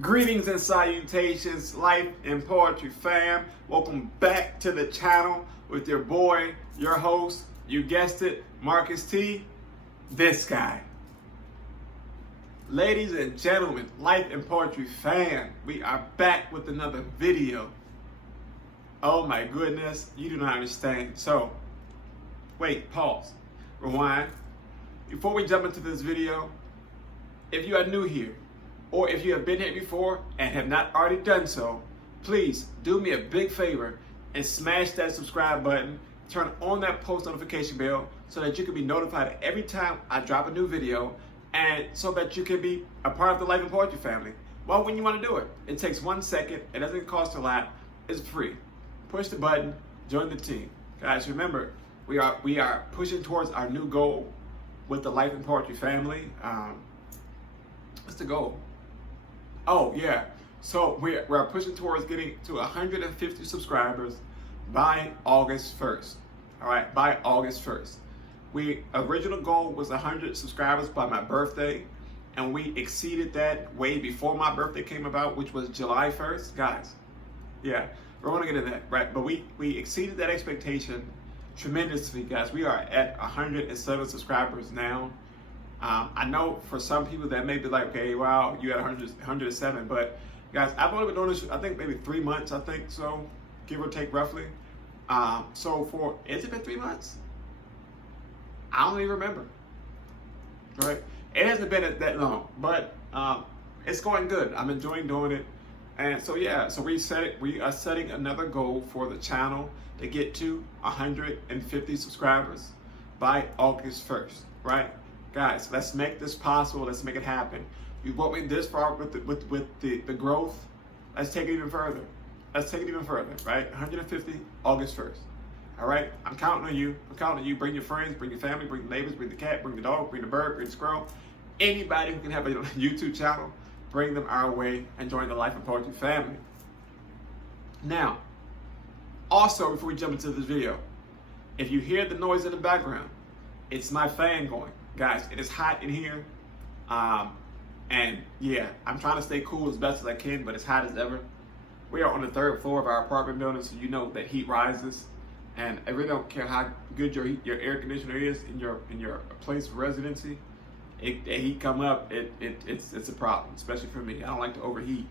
Greetings and salutations, life and poetry fam. Welcome back to the channel with your boy, your host, you guessed it, Marcus T, this guy. Ladies and gentlemen, life and poetry fam, we are back with another video. Oh my goodness, you do not understand. So, wait, pause, rewind. Before we jump into this video, if you are new here, or if you have been here before and have not already done so, please do me a big favor and smash that subscribe button, turn on that post notification bell so that you can be notified every time I drop a new video, and so that you can be a part of the Life and Poetry family. Well, when you want to do it, it takes 1 second, it doesn't cost a lot, it's free. Push the button, join the team. Guys, remember, we are pushing towards our new goal with the Life and Poetry family. What's the goal? Oh yeah, so we're pushing towards getting to 150 subscribers by August 1st. All right, by August 1st. Original goal was 100 subscribers by my birthday, and we exceeded that way before my birthday came about, which was July 1st. Guys, yeah, we're gonna get into that, right? But we exceeded that expectation tremendously, guys. We are at 107 subscribers now. I know for some people that may be like, okay, wow, you had 107, but guys, I've only been doing this, I think maybe 3 months, I think so, give or take roughly. So has it been 3 months? I don't even remember, right? It hasn't been that long, but it's going good. I'm enjoying doing it. And so yeah, so we are setting another goal for the channel to get to 150 subscribers by August 1st, right? Guys, let's make this possible. Let's make it happen. You brought me this far with the growth. Let's take it even further. Let's take it even further, right? 150, August 1st. All right? I'm counting on you. I'm counting on you. Bring your friends, bring your family, bring the neighbors, bring the cat, bring the dog, bring the bird, bring the squirrel. Anybody who can have a YouTube channel, bring them our way and join the Life and Poetry family. Now, also, before we jump into this video, if you hear the noise in the background, it's my fan going. Guys, it is hot in here, and yeah, I'm trying to stay cool as best as I can, but it's hot as ever. We are on the 3rd floor of our apartment building, so you know that heat rises, and I really don't care how good your air conditioner is in your place of residency. The heat come up, it's a problem, especially for me. I don't like to overheat.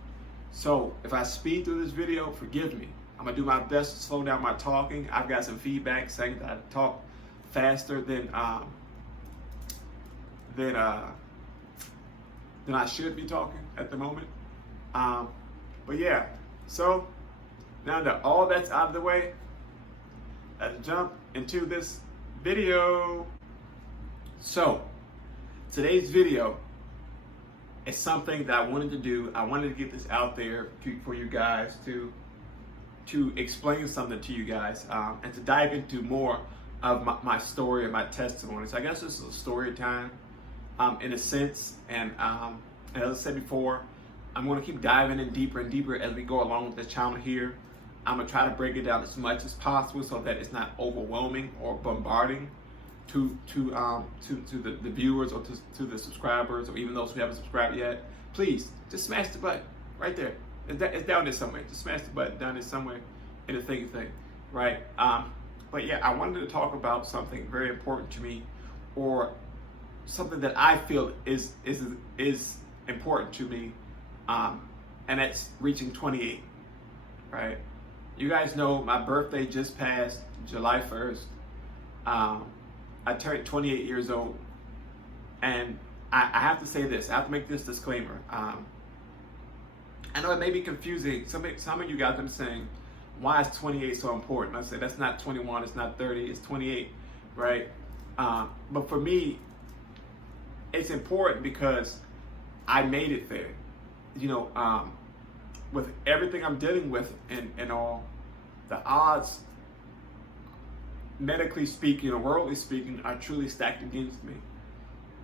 So if I speed through this video, forgive me. I'm gonna do my best to slow down my talking. I've got some feedback saying that I talk faster than I should be talking at the moment. But yeah, so now that all that's out of the way, let's jump into this video. So today's video is something that I wanted to do. I wanted to get this out there for you guys to explain something to you guys, and to dive into more of my story and my testimony. So I guess this is a story time. In a sense, and as I said before, I'm going to keep diving in deeper and deeper as we go along with this channel here. I'm going to try to break it down as much as possible so that it's not overwhelming or bombarding to the viewers or to the subscribers, or even those who haven't subscribed yet. Please, just smash the button right there. It's down there somewhere. Just smash the button down there somewhere in the thing, right? But yeah, I wanted to talk about something very important to me, or something that I feel is important to me, and that's reaching 28, right? You guys know my birthday just passed July 1st. I turned 28 years old, and I have to say this. I have to make this disclaimer. I know it may be confusing. Some of you guys have been saying, why is 28 so important? I say that's not 21, it's not 30, it's 28, right? But for me, it's important because I made it there. You know, with everything I'm dealing with and all, the odds, medically speaking or worldly speaking, are truly stacked against me.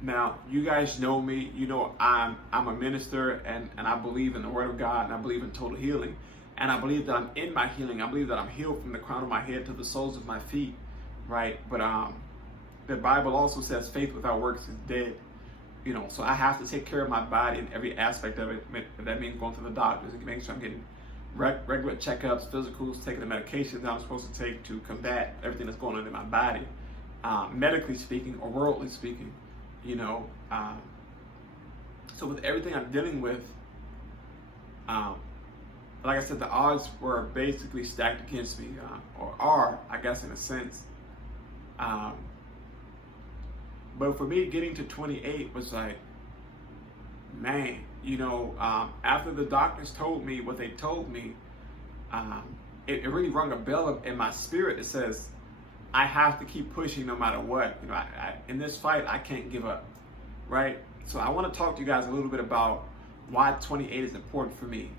Now, you guys know me. You know I'm a minister, and I believe in the Word of God, and I believe in total healing. And I believe that I'm in my healing. I believe that I'm healed from the crown of my head to the soles of my feet, right? But the Bible also says faith without works is dead. So I have to take care of my body in every aspect of it. If that means going to the doctors and making sure I'm getting regular checkups, physicals, taking the medications that I'm supposed to take to combat everything that's going on in my body, medically speaking or worldly speaking, so with everything I'm dealing with, like I said, the odds were basically stacked against me, or are, I guess, in a sense. But for me, getting to 28 was like, man, after the doctors told me what they told me, it really rung a bell in my spirit that says, I have to keep pushing no matter what. In this fight, I can't give up, right? So I want to talk to you guys a little bit about why 28 is important for me.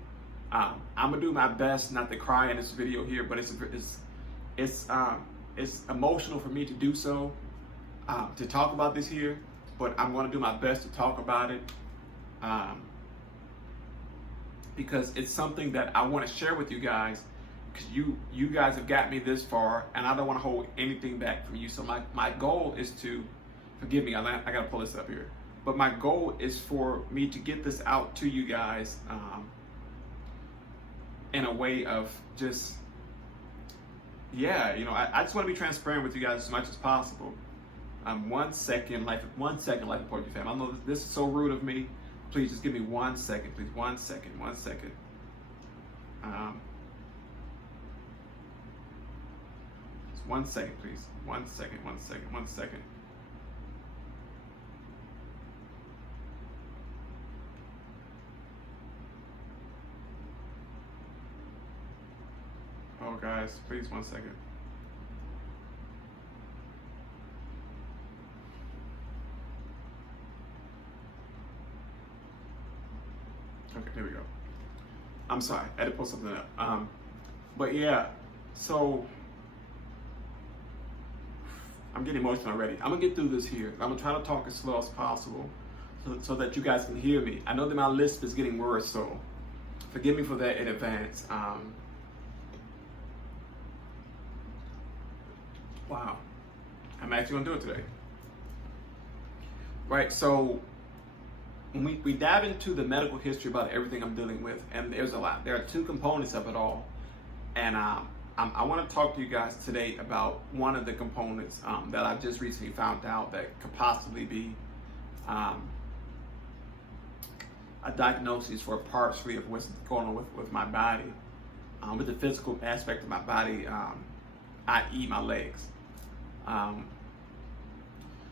I'm gonna do my best not to cry in this video here, but it's emotional for me to do so, to talk about this here. But I'm gonna do my best to talk about it, because it's something that I want to share with you guys. Because you guys have got me this far, and I don't want to hold anything back from you. So my goal is to, forgive me, I gotta pull this up here. But my goal is for me to get this out to you guys in a way of just, I just want to be transparent with you guys as much as possible. 1 second, life important fam. I know this is so rude of me. Please just give me 1 second, please. 1 second, 1 second. Just 1 second, please. 1 second, 1 second, 1 second. Oh, guys, please, 1 second. Okay, there we go. I'm sorry, I had to pull something up. But yeah, so I'm getting emotional already. I'm gonna get through this here. I'm gonna try to talk as slow as possible so that you guys can hear me. I know that my lisp is getting worse, so forgive me for that in advance. Wow, I'm actually gonna do it today. Right, so when we dive into the medical history about everything I'm dealing with, and there's a lot. There are two components of it all, and I want to talk to you guys today about one of the components that I just recently found out that could possibly be a diagnosis for a partially of what's going on with my body, with the physical aspect of my body, i.e. my legs.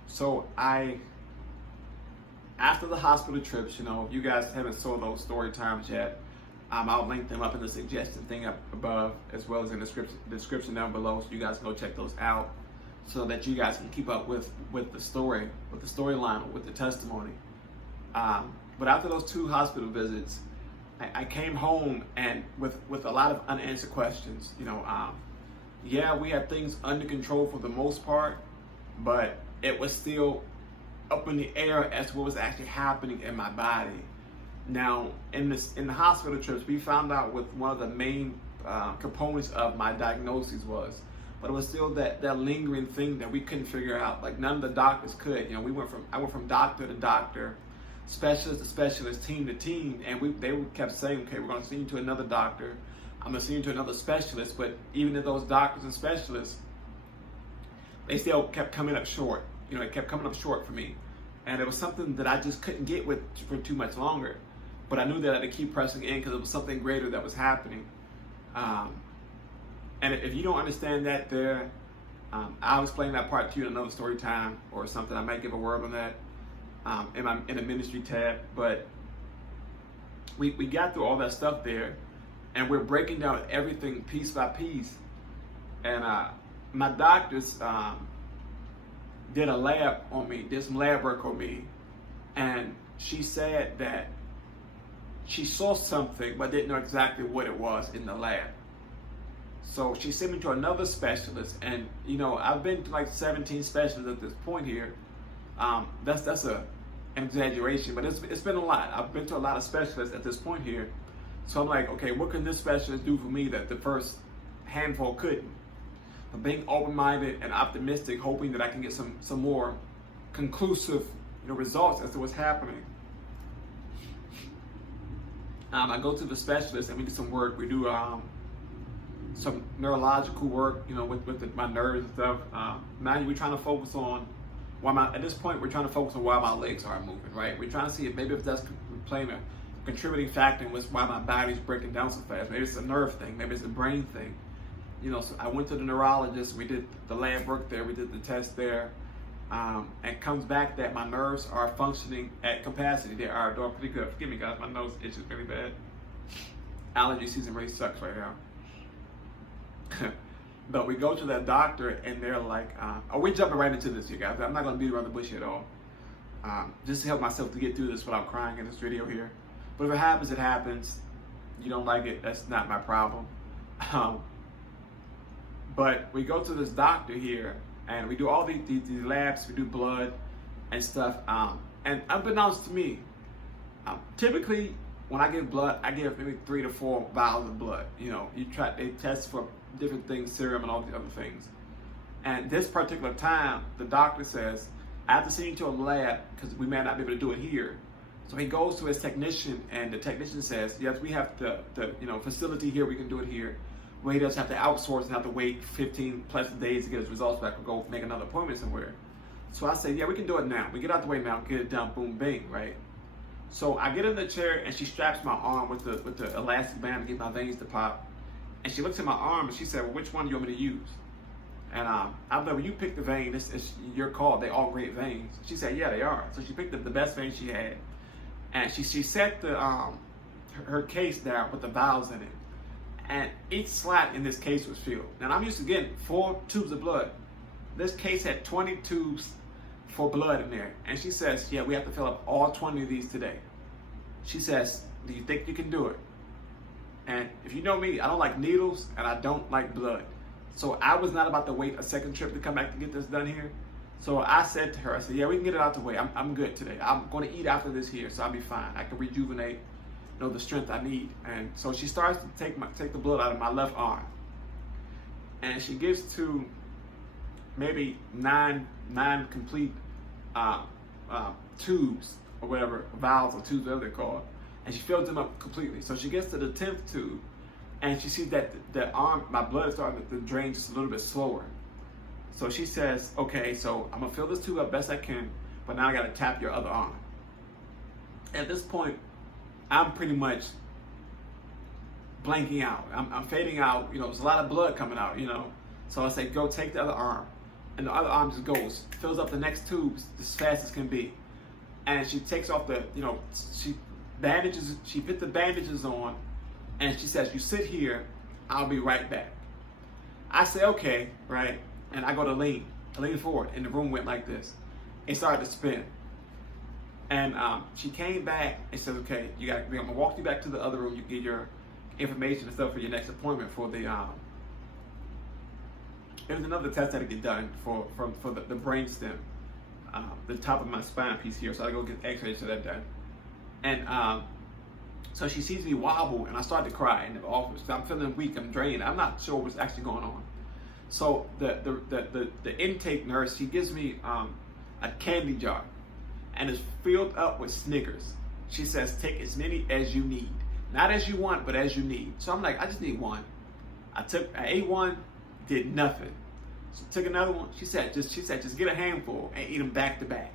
So after the hospital trips, if you guys haven't saw those story times yet, I'll link them up in the suggestion thing up above, as well as in the description down below, so you guys can go check those out, so that you guys can keep up with the story, with the storyline, with the testimony. But after those 2 hospital visits, I came home and with a lot of unanswered questions. Yeah, we had things under control for the most part, but it was still up in the air as to what was actually happening in my body. Now, in the hospital trips, we found out what one of the main components of my diagnosis was, but it was still that lingering thing that we couldn't figure out. Like, none of the doctors could. I went from doctor to doctor, specialist to specialist, team to team, and they kept saying, okay, we're going to send you to another doctor. I'm going to send you to another specialist. But even if those doctors and specialists, they still kept coming up short. It kept coming up short for me. And it was something that I just couldn't get with for too much longer. But I knew that I had to keep pressing in because it was something greater that was happening. And if you don't understand that there, I'll explain that part to you in another story time or something. I might give a word on that in a ministry tab. But we got through all that stuff there, and we're breaking down everything piece by piece. And my doctors did a lab on me, did some lab work on me, and she said that she saw something but didn't know exactly what it was in the lab. So she sent me to another specialist, and I've been to like 17 specialists at this point here. That's an exaggeration, but it's been a lot. I've been to a lot of specialists at this point here. So I'm like, okay, what can this specialist do for me that the first handful couldn't? But being open-minded and optimistic, hoping that I can get some more conclusive results as to what's happening. I go to the specialist and we do some work. We do some neurological work, with my nerves and stuff. Mind you, we're trying to focus on at this point, we're trying to focus on why my legs aren't moving, right? We're trying to see if that's playing a contributing factor in why my body's breaking down so fast. Maybe it's a nerve thing, maybe it's a brain thing. So I went to the neurologist, we did the lab work there, we did the test there, and it comes back that my nerves are functioning at capacity. They are doing pretty good. Forgive me guys, my nose itches really bad. Allergy season really sucks right now. But we go to that doctor and they're like, we're jumping right into this here guys. I'm not gonna beat around the bush at all. Just to help myself to get through this without crying in this video here. But if it happens, it happens. You don't like it, that's not my problem. But we go to this doctor here and we do all these labs, we do blood and stuff. And unbeknownst to me, typically when I give blood, I give maybe 3 to 4 vials of blood. They test for different things, serum and all these other things. And this particular time, the doctor says, I have to send you to a lab because we may not be able to do it here. So he goes to his technician and the technician says, yes, we have the facility here, we can do it here. Where he doesn't have to outsource and have to wait 15 plus days to get his results back or go make another appointment somewhere. So I say, yeah, we can do it now. We get out the way now, get it done, boom, bang, right? So I get in the chair and she straps my arm with the elastic band to get my veins to pop. And she looks at my arm and she said, well, which one do you want me to use? And I'm like, well, you pick the vein, it's your call, they all great veins. She said, yeah, they are. So she picked the best vein she had. And she set her case down with the valves in it. And each slot in this case was filled. Now I'm used to getting 4 tubes of blood. This case had 20 tubes for blood in there. And she says, yeah, we have to fill up all 20 of these today. She says, do you think you can do it? And if you know me, I don't like needles and I don't like blood. So I was not about to wait a second trip to come back to get this done here. So I said to her, I said, yeah, we can get it out the way. I'm good today. I'm going to eat after this here, so I'll be fine. I can rejuvenate, the strength I need. And so she starts to take the blood out of my left arm. And she gives to maybe nine complete tubes or whatever, valves or tubes, whatever they're called. And she fills them up completely. So she gets to the 10th tube and she sees that my blood is starting to drain just a little bit slower. So she says, okay, so I'm gonna fill this tube up best I can, but now I gotta tap your other arm. At this point, I'm pretty much blanking out. I'm fading out, there's a lot of blood coming out, So I say, go take the other arm. And the other arm just goes, fills up the next tubes as fast as can be. And she takes off she put the bandages on, and she says, you sit here, I'll be right back. I say, okay, right? And I go to lean forward, and the room went like this. It started to spin. And she came back and said, okay, I'm gonna walk you back to the other room, you get your information and stuff for your next appointment for the, there was another test that had to get done for the brain stem, the top of my spine piece here, so I go get x-rays for that done. And so she sees me wobble, and I start to cry in the office. I'm feeling weak, I'm drained, I'm not sure what's actually going on. So the intake nurse, she gives me a candy jar, and it's filled up with Snickers. She says, take as many as you need. Not as you want, but as you need. So I'm like, I just need one. I ate one, did nothing. So took another one. She said, just get a handful and eat them back to back.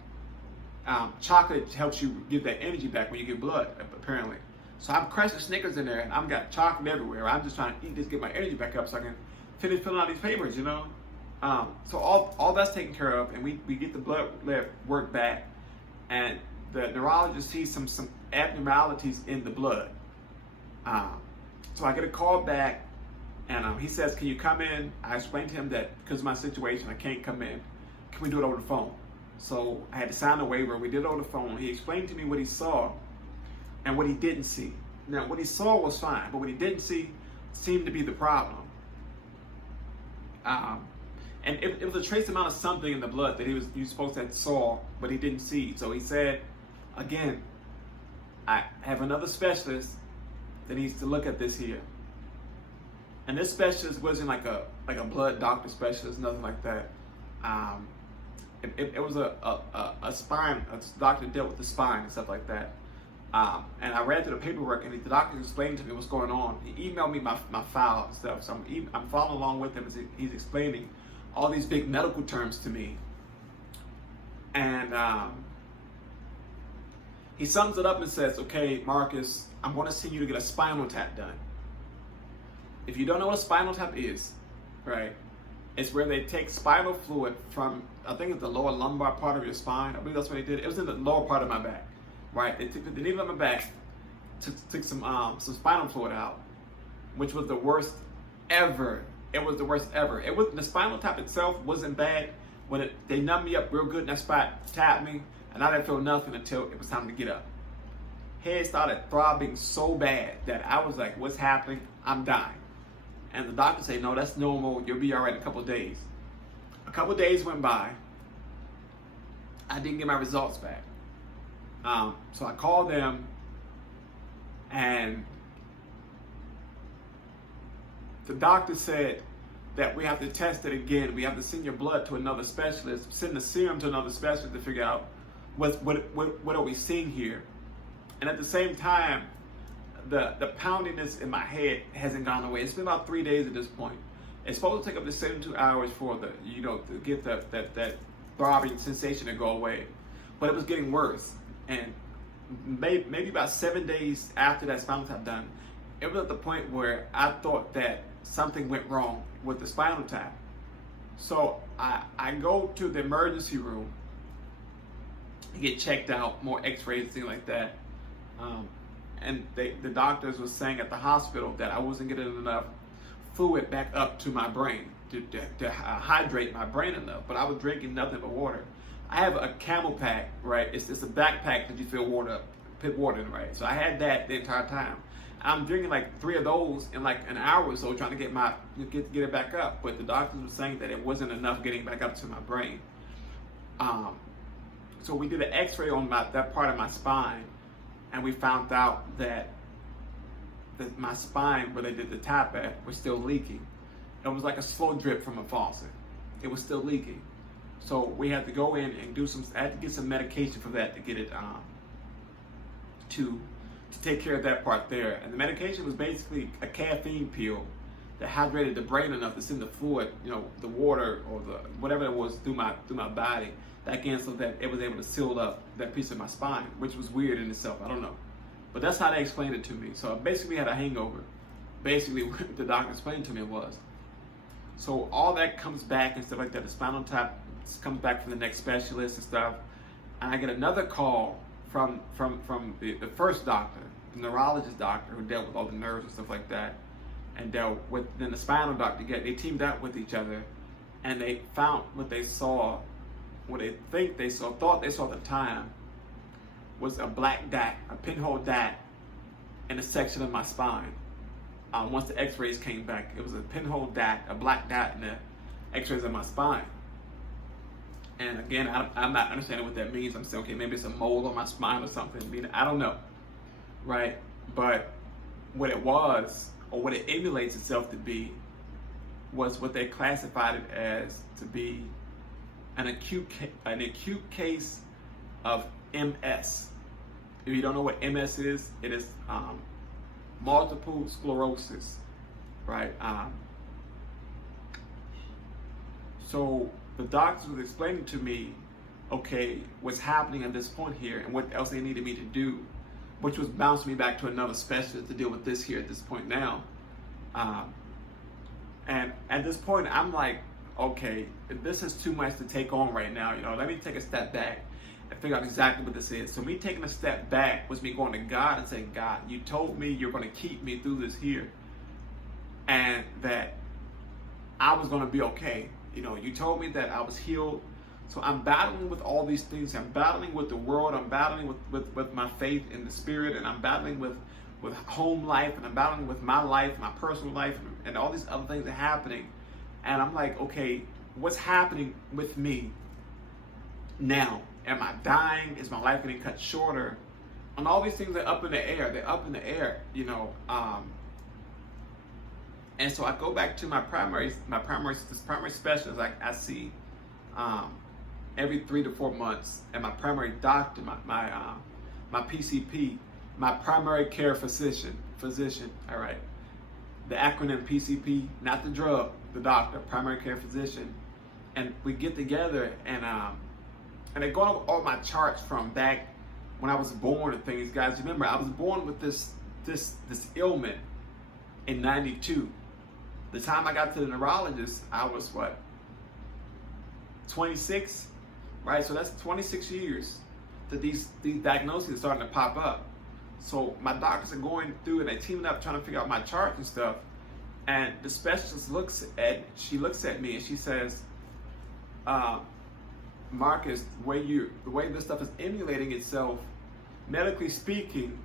Chocolate helps you get that energy back when you get blood, apparently. So I'm crushing Snickers in there, and I've got chocolate everywhere. I'm just trying to eat this, get my energy back up so I can finish filling out these papers, So all that's taken care of, and we get the blood work back, and the neurologist sees some abnormalities in the blood. So I get a call back, and he says, can you come in? I explained to him that because of my situation, I can't come in. Can we do it over the phone? So I had to sign a waiver. We did it over the phone. He explained to me what he saw and what he didn't see. Now, what he saw was fine, but what he didn't see seemed to be the problem. And it was a trace amount of something in the blood that he was supposed to have saw, but he didn't see. So he said, again, I have another specialist that needs to look at this here. And this specialist wasn't like a blood doctor specialist, nothing like that. It was a spine, a doctor that dealt with the spine and stuff like that. And I read through the paperwork, and the doctor explained to me what's going on. He emailed me my file and stuff, so I'm following along with him as he's explaining all these big medical terms to me. And he sums it up and says, okay, Marcus, I'm going to send you to get a spinal tap done. If you don't know what a spinal tap is, right, it's where they take spinal fluid from, I think it's the lower lumbar part of your spine. I believe that's what they did. It was in the lower part of my back, right? They took the needle on my back, took some spinal fluid out, which was the worst ever. It was the worst ever. The spinal tap itself wasn't bad. When they numbed me up real good in that spot, tapped me, and I didn't feel nothing until it was time to get up. Head started throbbing so bad that I was like, what's happening? I'm dying. And the doctor said, no, that's normal. You'll be all right in a couple of days. A couple of days went by. I didn't get my results back. So I called them, and the doctor said that we have to test it again. We have to send your blood to another specialist, send the serum to another specialist to figure out what are we seeing here. And at the same time, the poundiness in my head hasn't gone away. It's been about 3 days at this point. It's supposed to take up to 72 hours for to get that throbbing sensation to go away. But it was getting worse. And maybe about 7 days after that spinal tap done, it was at the point where I thought that something went wrong with the spinal tap. So I go to the emergency room to get checked out, more x-rays and things like that. And the doctors were saying at the hospital that I wasn't getting enough fluid back up to my brain to hydrate my brain enough. But I was drinking nothing but water. I have a Camel pack, right? It's a backpack that you put water in, right? So I had that the entire time. I'm drinking like 3 of those in like an hour or so, trying to get it back up. But the doctors were saying that it wasn't enough getting back up to my brain. So we did an X-ray on that part of my spine, and we found out that my spine, where they did the tap at, was still leaking. It was like a slow drip from a faucet. It was still leaking. So we had to go in and I had to get some medication for that to get it to take care of that part there. And the medication was basically a caffeine pill that hydrated the brain enough to send the fluid, the water or whatever it was through my body, that again, so that it was able to seal up that piece of my spine, which was weird in itself. I don't know. But that's how they explained it to me. So I basically had a hangover. Basically what the doctor explained to me was. So all that comes back and stuff like that. The spinal tap comes back from the next specialist and stuff. And I get another call from the first doctor, the neurologist doctor who dealt with all the nerves and stuff like that, and dealt with then the spinal doctor. They teamed up with each other, and they found what they saw, what they thought they saw at the time, was a black dot, a pinhole dot in a section of my spine. Once the x-rays came back, it was a pinhole dot, a black dot in the x-rays of my spine. And again, I'm not understanding what that means. I'm saying, okay, maybe it's a mole on my spine or something. I don't know, right? But what it was, or what it emulates itself to be, was what they classified it as to be an acute case of MS. If you don't know what MS is, it is multiple sclerosis, right? So the doctors was explaining to me, okay, what's happening at this point here and what else they needed me to do, which was bouncing me back to another specialist to deal with this here at this point now. And at this point, I'm like, okay, this is too much to take on right now. Let me take a step back and figure out exactly what this is. So me taking a step back was me going to God and saying, God, you told me you're going to keep me through this here, and that I was going to be okay. You told me that I was healed. So I'm battling with all these things. I'm battling with the world. I'm battling with my faith in the spirit, and I'm battling with home life, and I'm battling with my life, my personal life, and all these other things are happening. And I'm like, okay, what's happening with me now? Am I dying? Is my life getting cut shorter? And all these things are up in the air. They're up in the air, And so I go back to my primary specialist. I see, every 3 to 4 months, and my primary doctor, my PCP, my primary care physician, all right, the acronym PCP, not the drug, the doctor, primary care physician, and we get together and they go over all my charts from back when I was born and things. Guys, remember, I was born with this ailment in '92. The time I got to the neurologist, I was what, 26, right? So that's 26 years that these diagnoses are starting to pop up. So my doctors are going through and they're teaming up trying to figure out my chart and stuff. And the specialist looks at me and she says, Marcus, the way this stuff is emulating itself, medically speaking,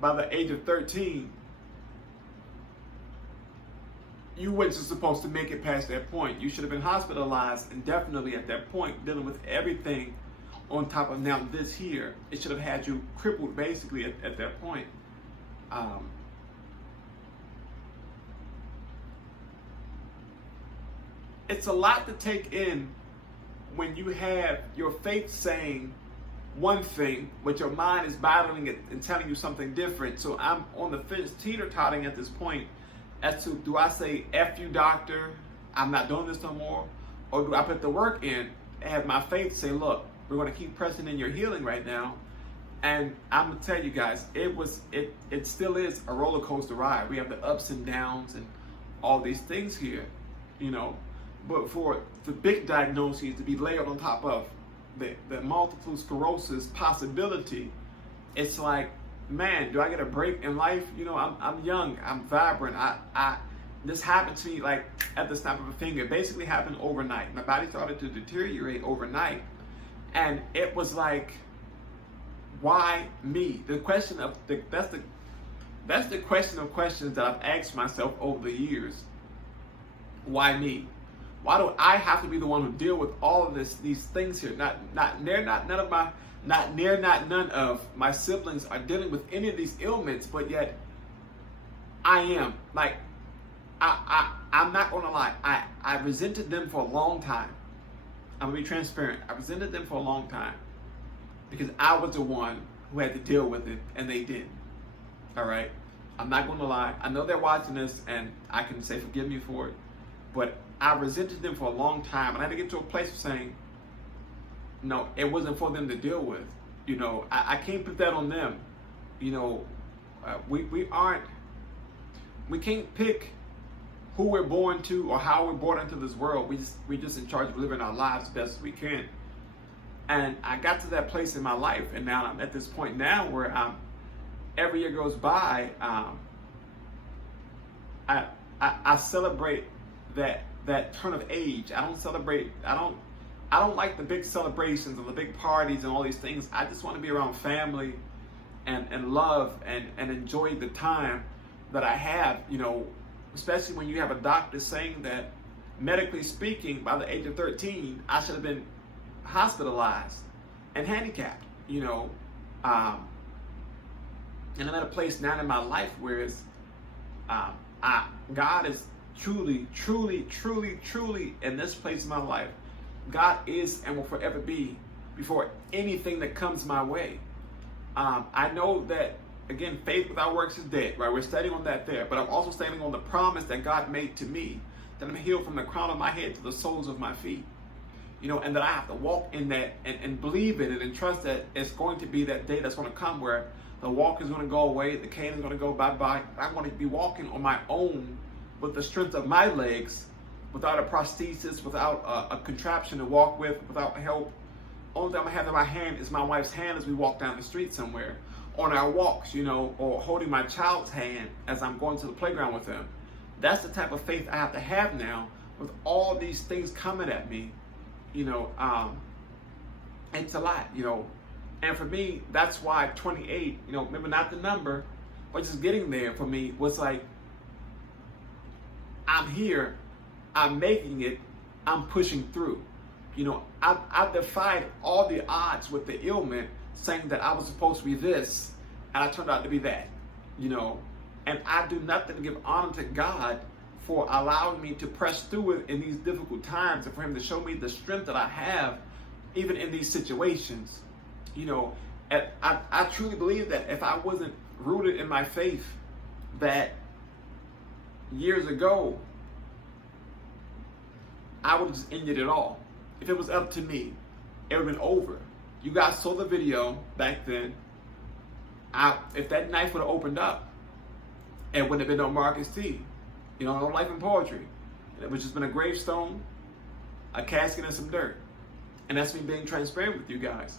by the age of 13, you weren't supposed to make it past that point. You should have been hospitalized indefinitely at that point, dealing with everything on top of now this here. It should have had you crippled basically at that point. It's a lot to take in when you have your faith saying one thing, but your mind is battling it and telling you something different. So I'm on the fence, teeter-totting at this point as to, do I say, F you doctor, I'm not doing this no more? Or do I put the work in and have my faith say, look, we're going to keep pressing in your healing right now. And I'm going to tell you guys, it still is a roller coaster ride. We have the ups and downs and all these things here, you know. But for the big diagnoses to be layered on top of the multiple sclerosis possibility, it's like, man, do I get a break in life? You know, I'm young, I'm vibrant. This happened to me like at the snap of a finger. It basically happened overnight. My body started to deteriorate overnight. And it was like, why me? The question of that's the question of questions that I've asked myself over the years. Why me? Why do I have to be the one who deal with all of these things here? None of my siblings are dealing with any of these ailments, but yet I am. Like, I'm not gonna lie. I resented them for a long time. I'm gonna be transparent. I resented them for a long time because I was the one who had to deal with it and they didn't. All right? I'm not gonna lie. I know they're watching this and I can say forgive me for it, but I resented them for a long time, and I had to get to a place of saying, no, it wasn't for them to deal with. You know, I can't put that on them. You know, we can't pick who we're born to or how we're born into this world. We just in charge of living our lives the best we can. And I got to that place in my life, and now I'm at this point now where every year goes by, I celebrate that turn of age. I don't like the big celebrations or the big parties and all these things. I just want to be around family and love and enjoy the time that I have, you know, especially when you have a doctor saying that, medically speaking, by the age of 13, I should have been hospitalized and handicapped, you know. And I'm at a place now in my life where it's, God is truly in this place in my life. God is and will forever be before anything that comes my way. I know that, again, faith without works is dead, right? We're standing on that there, but I'm also standing on the promise that God made to me, that I'm healed from the crown of my head to the soles of my feet, you know, and that I have to walk in that and believe in it and trust that it's going to be that day that's going to come where the walk is going to go away, the cane is going to go bye-bye. I'm going to be walking on my own with the strength of my legs, without a prosthesis, without a contraption to walk with, without help. Only thing I'm gonna have in my hand is my wife's hand as we walk down the street somewhere, on our walks, you know, or holding my child's hand as I'm going to the playground with them. That's the type of faith I have to have now, with all these things coming at me, you know. It's a lot, you know. And for me, that's why 28, you know, maybe not the number, but just getting there for me was like, I'm here, I'm making it, I'm pushing through. You know, I defied all the odds with the ailment, saying that I was supposed to be this, and I turned out to be that, you know. And I do nothing to give honor to God for allowing me to press through it in these difficult times, and for him to show me the strength that I have even in these situations. You know, and I truly believe that if I wasn't rooted in my faith, that years ago I would have just ended it all. If it was up to me, it would have been over. You guys saw the video back then. If that knife would have opened up, it wouldn't have been no Marcus T. You know, no life in poetry. It would just been a gravestone, a casket, and some dirt. And that's me being transparent with you guys.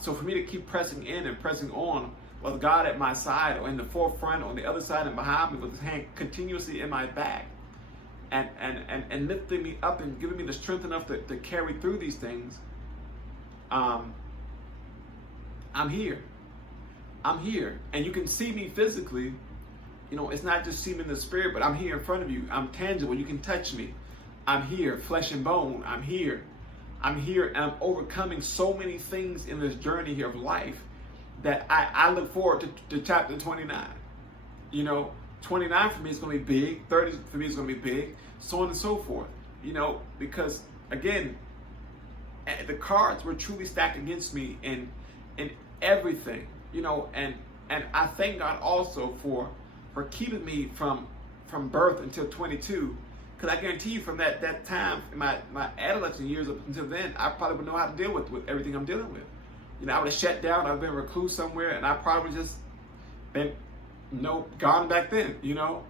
So for me to keep pressing in and pressing on with God at my side, or in the forefront, or on the other side and behind me, with his hand continuously in my back, and lifting me up and giving me the strength enough to carry through these things, I'm here. I'm here. And you can see me physically. You know, it's not just seeing in the spirit, but I'm here in front of you. I'm tangible. You can touch me. I'm here, flesh and bone. I'm here. I'm here, and I'm overcoming so many things in this journey here of life that I look forward to chapter 29. You know, 29 for me is going to be big. 30 for me is going to be big. So on and so forth. You know, because, again, the cards were truly stacked against me in everything. You know, and I thank God also for keeping me from birth until 22. Because I guarantee you, from that time, in my adolescent years up until then, I probably would know how to deal with everything I'm dealing with. You know, I would have shut down, I've been recluse somewhere, and I probably just been, you know, gone back then, you know.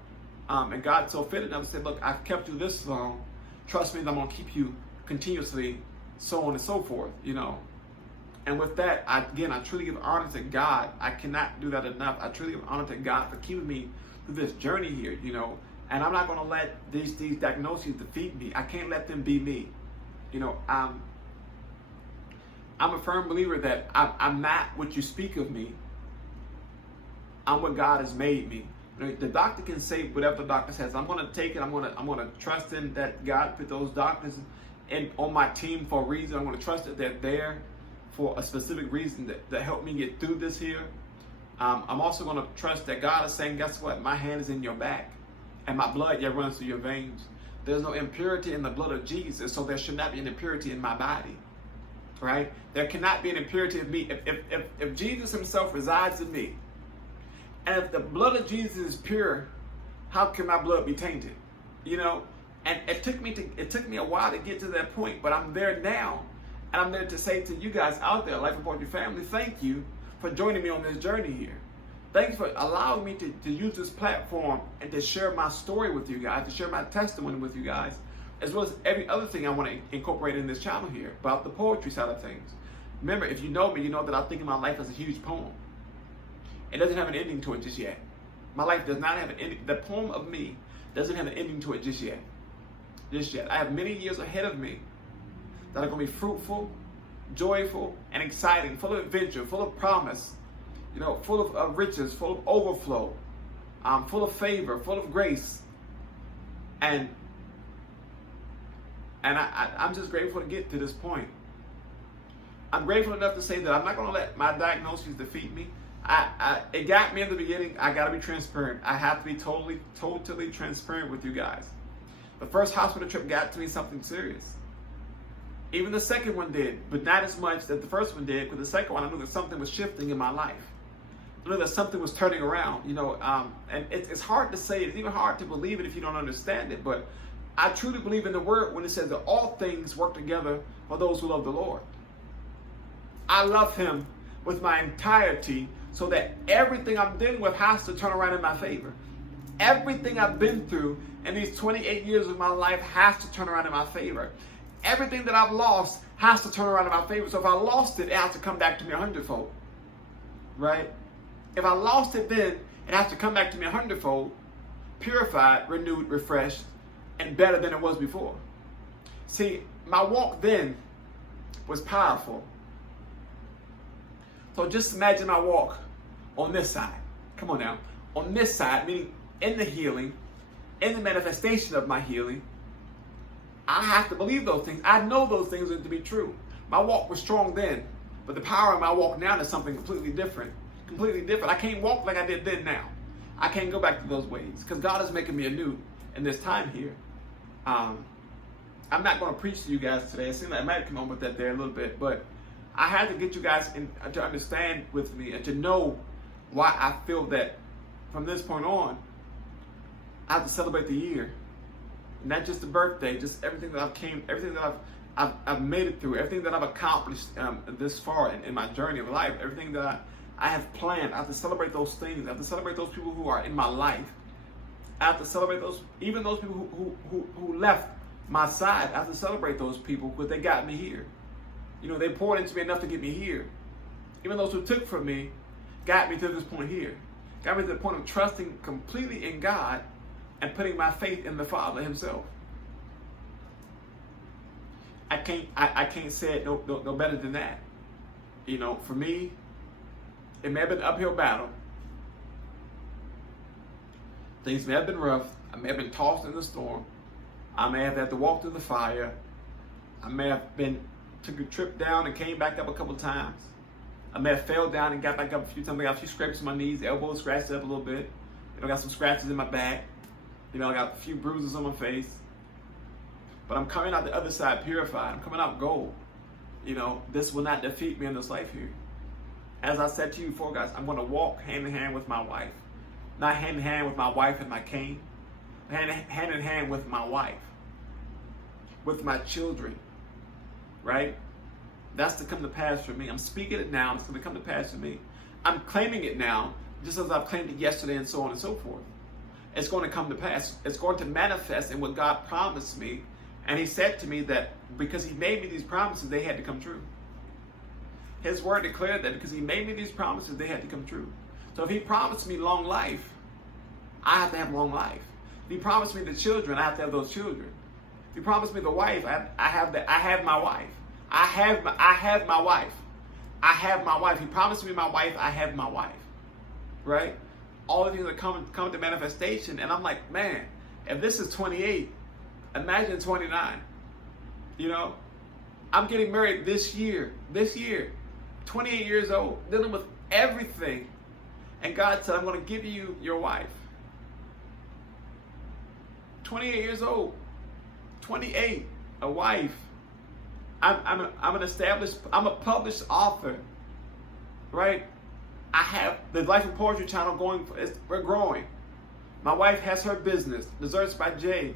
And God so fitted enough to say, look, I've kept you this long. Trust me, I'm going to keep you continuously, so on and so forth, you know. And with that, I truly give honor to God. I cannot do that enough. I truly give honor to God for keeping me through this journey here, you know. And I'm not going to let these diagnoses defeat me. I can't let them be me. You know, I'm a firm believer that I'm not what you speak of me. I'm what God has made me. You know, the doctor can say whatever the doctor says. I'm going to take it. I'm going to trust in that God put those doctors on my team for a reason. I'm going to trust that they're there for a specific reason that help me get through this here. I'm also going to trust that God is saying, guess what? My hand is in your back, and my blood yet runs through your veins. There's no impurity in the blood of Jesus, so there should not be an impurity in my body, right? There cannot be an impurity in me. If Jesus himself resides in me, and if the blood of Jesus is pure, how can my blood be tainted? You know, and it took me a while to get to that point, but I'm there now. And I'm there to say to you guys out there, Life and Poetry family, thank you for joining me on this journey here. Thanks for allowing me to use this platform and to share my story with you guys, to share my testimony with you guys, as well as every other thing I want to incorporate in this channel here about the poetry side of things. Remember, if you know me, you know that I think of my life as a huge poem. It doesn't have an ending to it just yet. My life does not have an ending. The poem of me doesn't have an ending to it just yet. Just yet. I have many years ahead of me that are going to be fruitful, joyful, and exciting, full of adventure, full of promise, you know, full of riches, full of overflow, full of favor, full of grace. And I'm just grateful to get to this point. I'm grateful enough to say that I'm not going to let my diagnoses defeat me. It got me in the beginning. I got to be transparent. I have to be totally transparent with you guys. The first hospital trip got to me something serious. Even the second one did, but not as much that the first one did, because the second one, I knew that something was shifting in my life. I knew that something was turning around, you know, and it's hard to say. It's even hard to believe it if you don't understand it, but I truly believe in the word when it says that all things work together for those who love the Lord. I love him with my entirety, so that everything I'm dealing with has to turn around in my favor. Everything I've been through in these 28 years of my life has to turn around in my favor. Everything that I've lost has to turn around in my favor. So if I lost it, it has to come back to me 100-fold, right? If I lost it then, it has to come back to me 100-fold, purified, renewed, refreshed, and better than it was before. See, my walk then was powerful. So just imagine my walk on this side. Come on now. On this side, meaning in the healing, in the manifestation of my healing, I have to believe those things. I know those things are to be true. My walk was strong then, but the power of my walk now is something completely different. Completely different. I can't walk like I did then now. I can't go back to those ways because God is making me anew. in this time here. I'm not going to preach to you guys today. It seems like I might come on with that there a little bit, but I had to get you guys to understand with me and to know why I feel that from this point on, I have to celebrate the year, not just the birthday, just everything that everything that I've made it through, everything that I've accomplished this far in my journey of life, everything that I have planned. I have to celebrate those things. I have to celebrate those people who are in my life. I have to celebrate even those people who left my side. I have to celebrate those people because they got me here. You know, they poured into me enough to get me here. Even those who took from me got me to this point here. Got me to the point of trusting completely in God and putting my faith in the Father Himself. I can't say it no better than that. You know, for me, it may have been an uphill battle. Things may have been rough. I may have been tossed in the storm. I may have had to walk through the fire. I may have took a trip down and came back up a couple times. I may have fell down and got back up a few times. I got a few scrapes on my knees, elbows scratched up a little bit. You know, I got some scratches in my back. You know, I got a few bruises on my face. But I'm coming out the other side purified. I'm coming out gold. You know, this will not defeat me in this life here. As I said to you before, guys, I'm going to walk hand in hand with my wife. Not hand in hand with my wife and my cane. Hand in hand with my wife. With my children. Right? That's to come to pass for me. I'm speaking it now. It's going to come to pass for me. I'm claiming it now, just as I've claimed it yesterday and so on and so forth. It's going to come to pass. It's going to manifest in what God promised me. And He said to me that because He made me these promises, they had to come true. His word declared that because He made me these promises, they had to come true. So if He promised me long life, I have to have long life. If He promised me the children, I have to have those children. If He promised me the wife, I have my wife. I have my wife. I have my wife. He promised me my wife. I have my wife. Right? All the things that come to manifestation. And I'm like, man, if this is 28, imagine 29. You know? I'm getting married this year. 28 years old. Dealing with everything. And God said, I'm going to give you your wife. 28 years old. 28. A wife. I'm a published author, right? I have the Life and Poetry channel going. We're growing. My wife has her business, Desserts by Jay,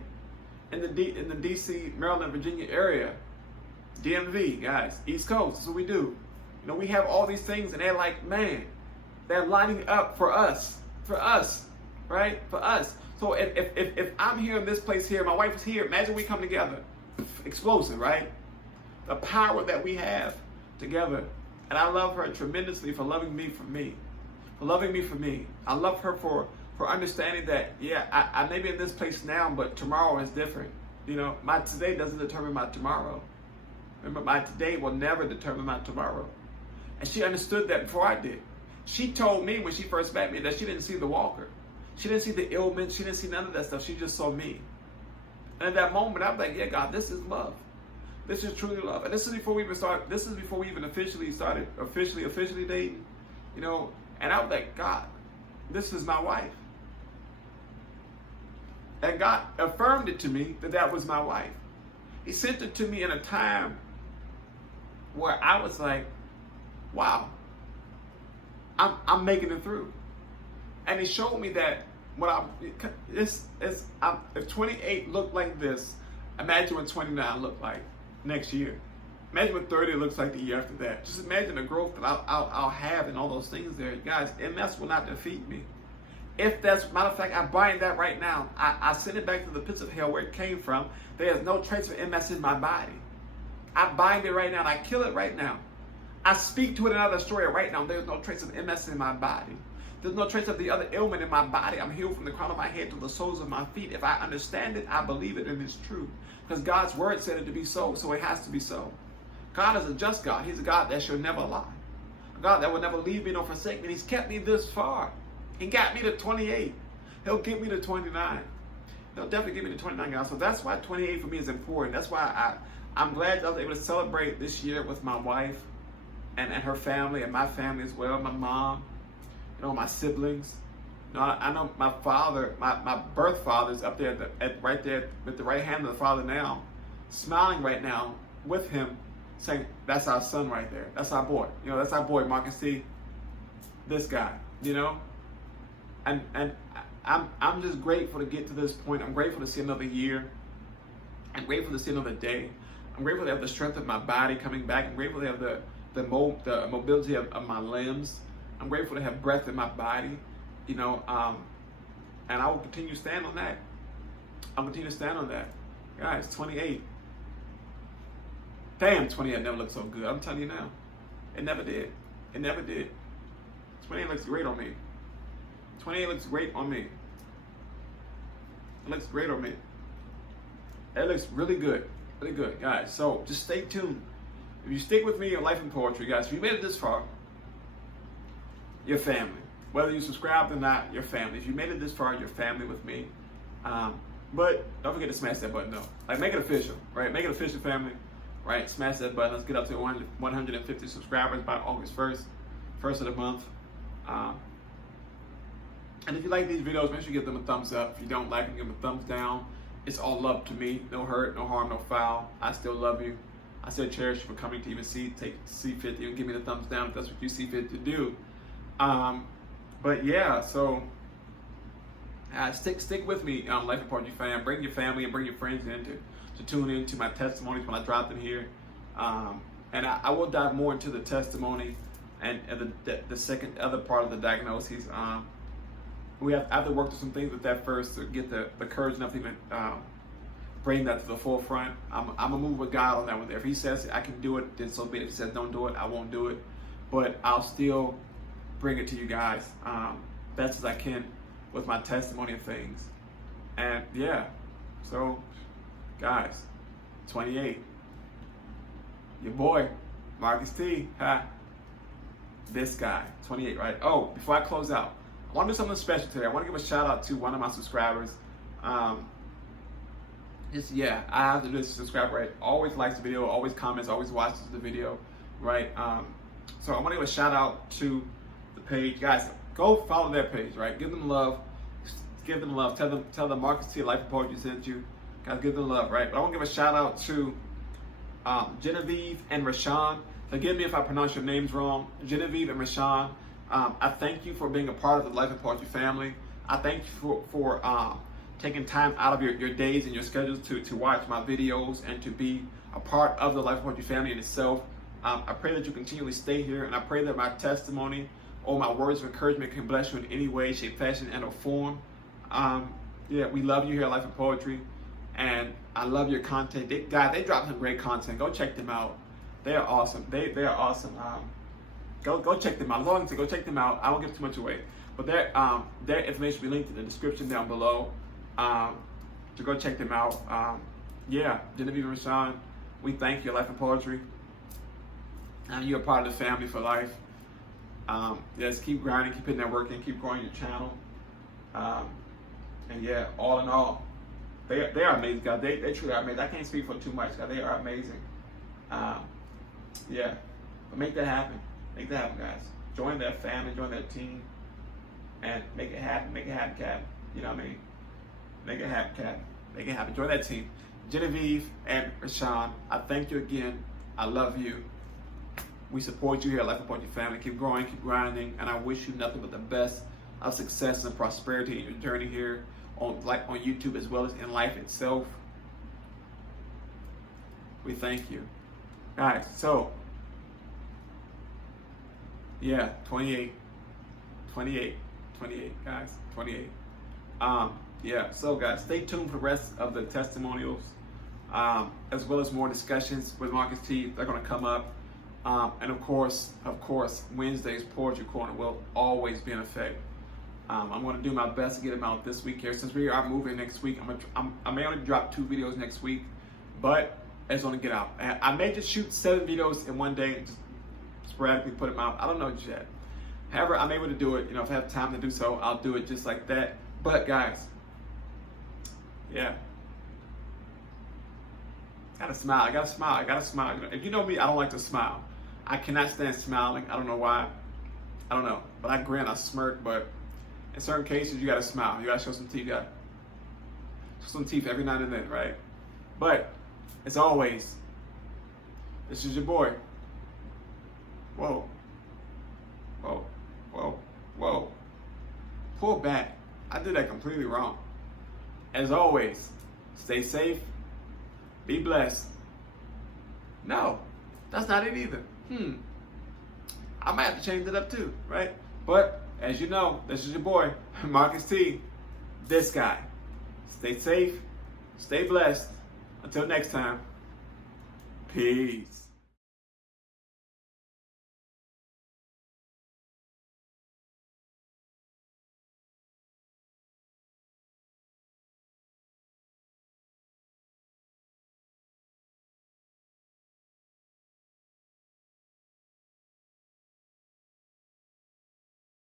in the DC, Maryland, Virginia area, DMV, guys, East Coast. That's what we do. You know, we have all these things, and they're like, man, they're lining up for us, right? For us. So if I'm here in this place here, my wife is here. Imagine we come together, explosive, right? The power that we have together. And I love her tremendously for loving me for me. I love her for understanding that, yeah, I may be in this place now, but tomorrow is different. You know, my today doesn't determine my tomorrow. Remember, my today will never determine my tomorrow. And she understood that before I did. She told me when she first met me that she didn't see the walker. She didn't see the ailment. She didn't see none of that stuff. She just saw me. And at that moment, I was like, yeah, God, this is love. This is truly love. And this is before we even started. This is before we even officially dating. You know, and I was like, God, this is my wife. And God affirmed it to me that was my wife. He sent it to me in a time where I was like, wow, I'm making it through. And He showed me that if 28 looked like this, imagine what 29 looked like next year. Imagine what 30 looks like the year after that. Just imagine the growth that I'll have and all those things there. Guys, MS will not defeat me. If that's, matter of fact, I bind that right now. I send it back to the pits of hell where it came from. There is no trace of MS in my body. I bind it right now and I kill it right now. I speak to it and I destroy it right now. There's no trace of MS in my body. There's no trace of the other ailment in my body. I'm healed from the crown of my head to the soles of my feet. If I understand it, I believe it, and it's true. Because God's word said it to be so, so it has to be so. God is a just God. He's a God that shall never lie. A God that will never leave me nor forsake me. And He's kept me this far. He got me to 28. He'll get me to 29. He'll definitely get me to 29, guys. So that's why 28 for me is important. That's why I'm glad that I was able to celebrate this year with my wife and her family and my family as well, my mom, you know, my siblings. You know, I know my father, my birth father is up there right there with the right hand of the Father now, smiling right now with him, saying, "That's our son right there. That's our boy. You know, that's our boy, Marcus T. This guy. You know." And I'm just grateful to get to this point. I'm grateful to see another year. I'm grateful to see another day. I'm grateful to have the strength of my body coming back. I'm grateful to have the mobility of my limbs. I'm grateful to have breath in my body. You know, and I will continue to stand on that. I'll continue to stand on that. Guys, 28. Damn, 28 never looked so good. I'm telling you now. It never did. It never did. 28 looks great on me. 28 looks great on me. It looks great on me. It looks really good. Really good, guys. So just stay tuned. If you stick with me in Life and Poetry, guys, if you made it this far, your family. Whether you subscribed or not, your family. If you made it this far, your family with me. But don't forget to smash that button though. Like, make it official, right? Make it official, family. Right? Smash that button. Let's get up to 150 subscribers by August 1st. First of the month. And if you like these videos, make sure you give them a thumbs up. If you don't like them, give them a thumbs down. It's all love to me. No hurt, no harm, no foul. I still love you. I still cherish you for coming to even see fit to even give me the thumbs down if that's what you see fit to do. But yeah, so stick with me, Life and Poetry fan. Bring your family and bring your friends in to tune into my testimonies when I drop them here. And I will dive more into the testimony and the second other part of the diagnoses. I have to work through some things with that first to get the courage enough to even bring that to the forefront. I'm gonna move with God on that one. If He says I can do it, then so be it. If He says don't do it, I won't do it. But I'll still bring it to you guys best as I can with my testimony of things. And yeah, so guys, 28, your boy Marcus T. This guy, 28, right? Oh, before I close out, I want to do something special today. I want to give a shout out to one of my subscribers. I have to do this subscriber, right? Always likes the video, always comments, always watches the video, right? So I want to give a shout out to the page, guys. Go follow their page, right? Give them love. Give them love. Tell them Marcus T. Life and Poetry sent you. Guys, give them love, right? But I want to give a shout out to Genevieve and Rashaun. Forgive me if I pronounce your names wrong. Genevieve and Rashaun. I thank you for being a part of the Life and Poetry family. I thank you for taking time out of your days and your schedules to watch my videos and to be a part of the Life and Poetry family in itself. I pray that you continually stay here, and I pray that my testimony or my words of encouragement can bless you in any way, shape, fashion, and or form. We love you here at Life and Poetry, and I love your content. They drop some great content. Go check them out. They are awesome. They are awesome. Go check them out. As long as go check them out. I won't give too much away, but their information will be linked in the description down below. To go check them out. Genevieve Rashaun, we thank you, Life and Poetry. You're a part of the family for life. Just keep grinding, keep putting that work in, keep growing your channel. All in all, they are amazing, guys. They truly are amazing. I can't speak for too much, guys. They are amazing. But make that happen. Make that happen, guys. Join that family, join that team, and make it happen. Make it happen, Cap. You know what I mean? Make it happen, Cap. Make it happen. Join that team. Genevieve and Rashaun, I thank you again. I love you. We support you here at Life and Poetry family. Keep growing, keep grinding, and I wish you nothing but the best of success and prosperity in your journey here on YouTube as well as in life itself. We thank you, guys. So 28, guys, 28. So guys, stay tuned for the rest of the testimonials, as well as more discussions with Marcus T. They're gonna come up. And of course, Wednesday's Poetry Corner will always be in effect. I'm going to do my best to get them out this week here. Since we are moving next week, I may only drop 2 videos next week, but it's going to get out. I may just shoot 7 videos in one day and just sporadically put them out. I don't know just yet. However, I'm able to do it. If I have time to do so, I'll do it just like that. But guys, gotta smile. I gotta smile. If you know me, I don't like to smile. I cannot stand smiling. I don't know why. I don't know. But I grin, I smirk, but In certain cases, you gotta smile. You gotta show some teeth. You gotta show some teeth every now and then, right? But as always, this is your boy. Whoa, whoa, whoa, whoa. Pull back. I did that completely wrong. As always, stay safe. Be blessed. No, that's not it either. I might have to change it up too, right? But as you know, this is your boy, Marcus T. This guy. Stay safe. Stay blessed. Until next time. Peace.